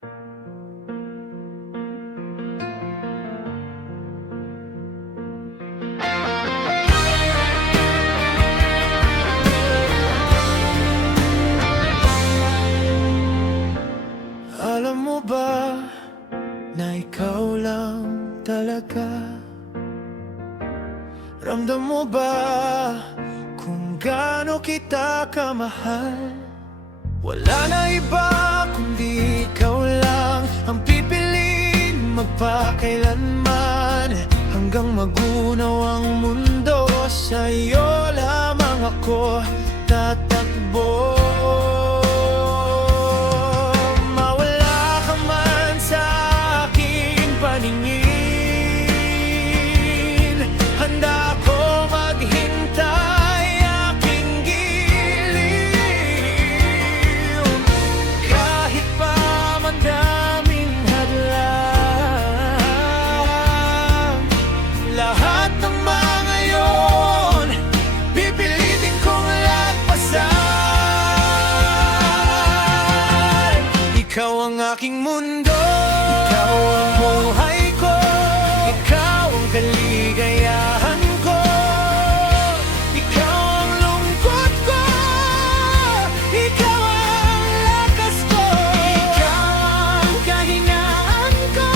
Alam mo ba na ikaw lang talaga? Ramdam mo ba kung gaano kita kamahal? Wala na iba kundi ikaw lang ang pipiliin magpakailanman. Hanggang magunaw ang mundo, sa'yo lamang ako tatakbo. Mawala ka man sa aking paningin, handa ako maghintay aking giliw. Kahit pa madaming hadlang, lahat ng mga yon pipilitin kong lagpasan. Ikaw ang aking mundo, ikaw ang buhay ko, ikaw ang kaligayahan ko, ikaw ang lungkot ko, ikaw ang lakas ko, ikaw ang kahingaan ko,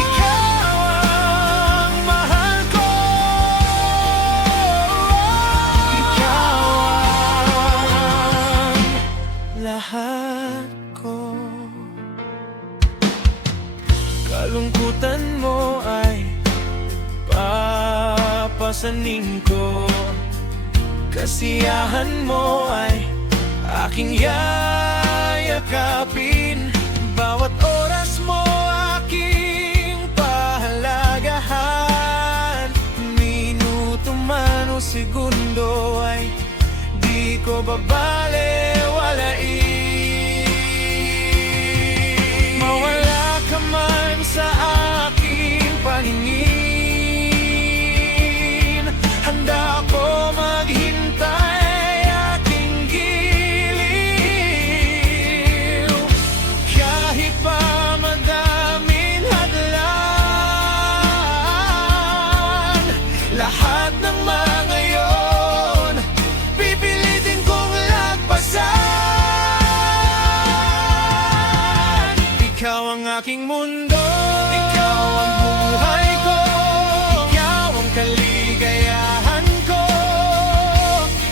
ikaw ang mahal ko, ikaw ang lahat ko. Kalungkutan mo ay papasanin ko, kasiyahan mo ay aking yayakapin. Bawat oras mo aking pahalagahan, minuto man o segundo ay di ko babalewalain. Mawala ka man sa aking paningin, handa ako maghintay aking giliw. Kahit pa madaming hadlang, lahat ng mga yon pipilitin kong lagpasan. Ikaw ang aking mundo, ikaw ang buhay ko, ikaw ang kaligayahan ko,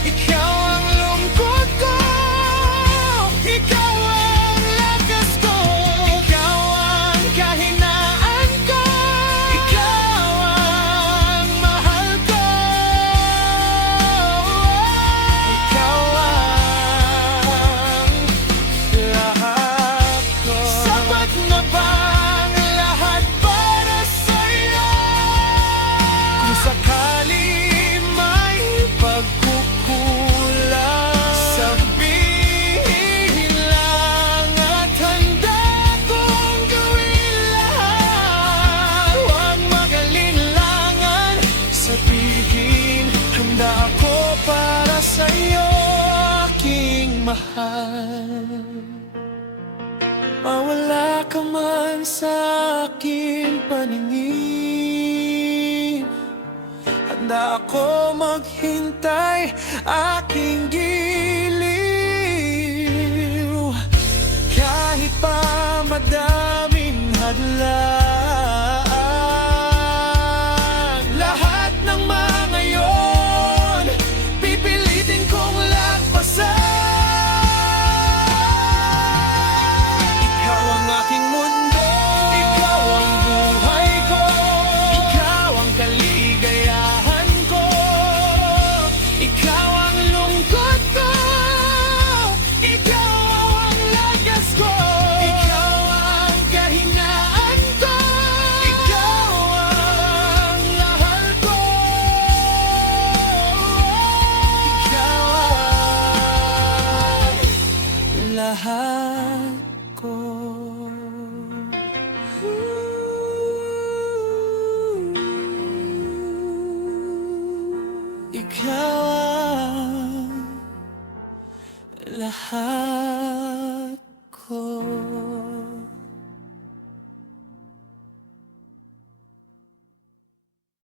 ikaw ang lungkot ko, ikaw ang lakas ko, ikaw ang kahinaan ko, ikaw ang mahal ko, ikaw ang lahat ko. Sapat na ba ang lahat para sa'yo? Kung sakali may pagkukulang, sabihin lang at handa kong gawin lahat. Huwag mag-alinlangan, sabihin handa ako para sa'yo, aking mahal. Mawala ka man sa aking paningin, handa ako maghintay aking giliw. Kahit pa madaming hadlang, lahat ng mga yon pipilitin kong lagpasan. Ikaw ang aking mundo, ikaw ang buhay ko, ikaw ang kaligayahan ko, ikaw ang lungkot ko, ikaw ang lakas ko, ikaw ang kahinaan ko, ikaw ang lahal ko, ikaw ang lahat ko. Ikaw ang lahat